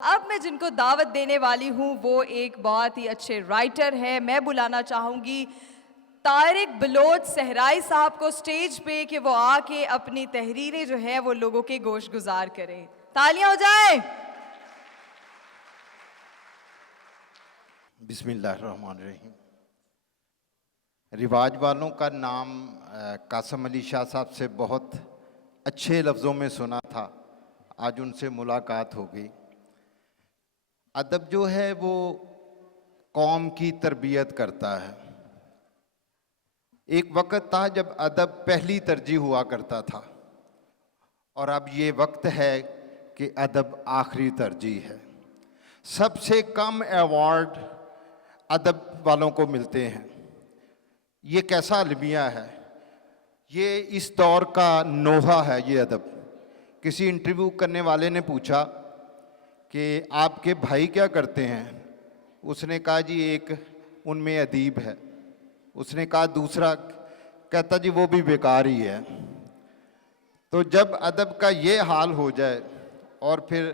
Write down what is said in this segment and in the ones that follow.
अब मैं जिनको दावत देने वाली हूँ वो एक बहुत ही अच्छे राइटर है। मैं बुलाना चाहूँगी तारिक बलोच सहराई साहब को स्टेज पे कि वो आके अपनी तहरीरें जो है वो लोगों के गोश गुजार करें। तालियां हो जाए। बिस्मिल्लाहिर्रहमानिर्रहीम। रिवाज वालों का नाम कासम अली शाह साहब से बहुत अच्छे लफ्ज़ों में सुना था, आज उनसे मुलाकात हो गई। अदब जो है वो कौम की तरबियत करता है। एक वक़्त था जब अदब पहली तरजीह हुआ करता था और अब ये वक्त है कि अदब आखिरी तरजीह है। सबसे कम अवार्ड अदब वालों को मिलते हैं। ये कैसा अलमिया है, ये इस दौर का नोहा है ये अदब। किसी इंटरव्यू करने वाले ने पूछा कि आपके भाई क्या करते हैं, उसने कहा जी एक उनमें अदीब है। उसने कहा दूसरा, कहता जी वो भी बेकार ही है। तो जब अदब का ये हाल हो जाए और फिर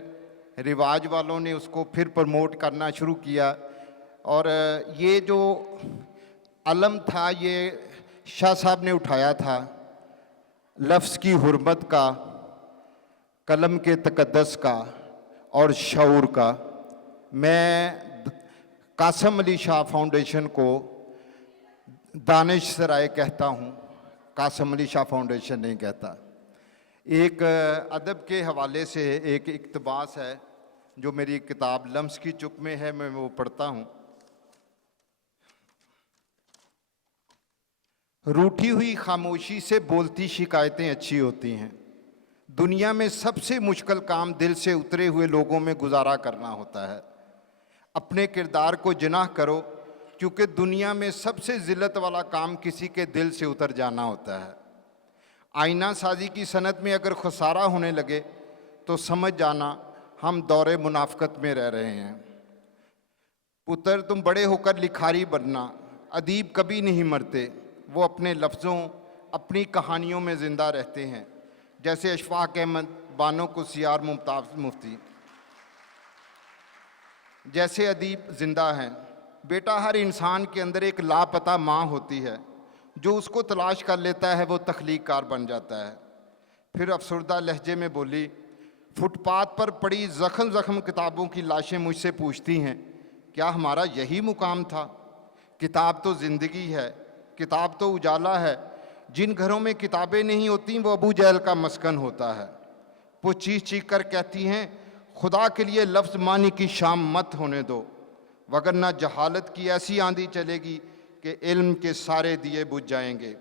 रिवाज वालों ने उसको फिर प्रमोट करना शुरू किया और ये जो अलम था ये शाह साहब ने उठाया था, लफ्ज़ की हुर्मत का, कलम के तकद्दस का और शऊर का। मैं कासम अली शाह फाउंडेशन को दानिश सराय कहता हूँ, कासम अली शाह फाउंडेशन नहीं कहता। एक अदब के हवाले से एक इक़्तिबास है जो मेरी किताब लम्स की चुप में है, मैं वो पढ़ता हूँ। रूठी हुई खामोशी से बोलती शिकायतें अच्छी होती हैं। दुनिया में सबसे मुश्किल काम दिल से उतरे हुए लोगों में गुजारा करना होता है। अपने किरदार को जिनाह करो, क्योंकि दुनिया में सबसे ज़िल्लत वाला काम किसी के दिल से उतर जाना होता है। आईना साजी की सनत में अगर खुसारा होने लगे तो समझ जाना हम दौरे मुनाफ़कत में रह रहे हैं। पुत्र तुम बड़े होकर लिखारी बनना, अदीब कभी नहीं मरते, वो अपने लफ्ज़ों अपनी कहानियों में ज़िंदा रहते हैं, जैसे अशफाक अहमद, बानो कुसियार, मुमताज़ मुफ्ती जैसे अदीब ज़िंदा हैं। बेटा, हर इंसान के अंदर एक लापता माँ होती है, जो उसको तलाश कर लेता है वो तख्लीक़कार बन जाता है। फिर अफसरदा लहजे में बोली, फुटपाथ पर पड़ी ज़ख्म ज़ख्म किताबों की लाशें मुझसे पूछती हैं, क्या हमारा यही मुकाम था? किताब तो ज़िंदगी है, किताब तो उजाला है। जिन घरों में किताबें नहीं होती वो अबू जहल का मस्कन होता है। वो चीख चीख कर कहती हैं, खुदा के लिए लफ्ज़ मानी की शाम मत होने दो, वगरना जहालत की ऐसी आंधी चलेगी कि इल्म के सारे दिए बुझ जाएंगे।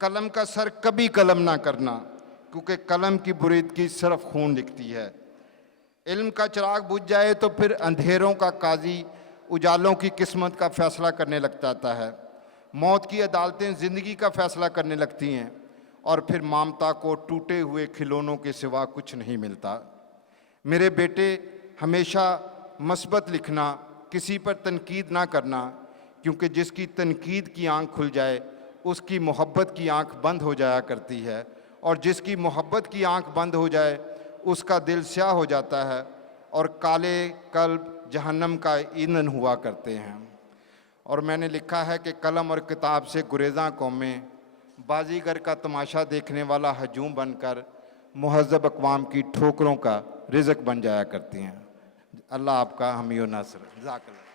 कलम का सर कभी कलम ना करना, क्योंकि कलम की बुरीदगी सिर्फ खून लिखती है। इल्म का चिराग बुझ जाए तो फिर अंधेरों का काजी उजालों की किस्मत का फ़ैसला करने लग जाता है। मौत की अदालतें ज़िंदगी का फ़ैसला करने लगती हैं और फिर ममता को टूटे हुए खिलौनों के सिवा कुछ नहीं मिलता। मेरे बेटे, हमेशा मस्बत लिखना, किसी पर तनकीद ना करना, क्योंकि जिसकी तनकीद की आँख खुल जाए उसकी मोहब्बत की आँख बंद हो जाया करती है, और जिसकी मोहब्बत की आँख बंद हो जाए उसका दिल स्याह हो जाता है और काले कल्ब जहन्नम का ईंधन हुआ करते हैं। और मैंने लिखा है कि कलम और किताब से गुरेज़ां कौमें बाजीगर का तमाशा देखने वाला हजूम बनकर मुहज़्ज़ब अक़वाम की ठोकरों का रिज़्क़ बन जाया करती हैं। अल्लाह आपका हामी व नासर। जज़ाकल्लाह।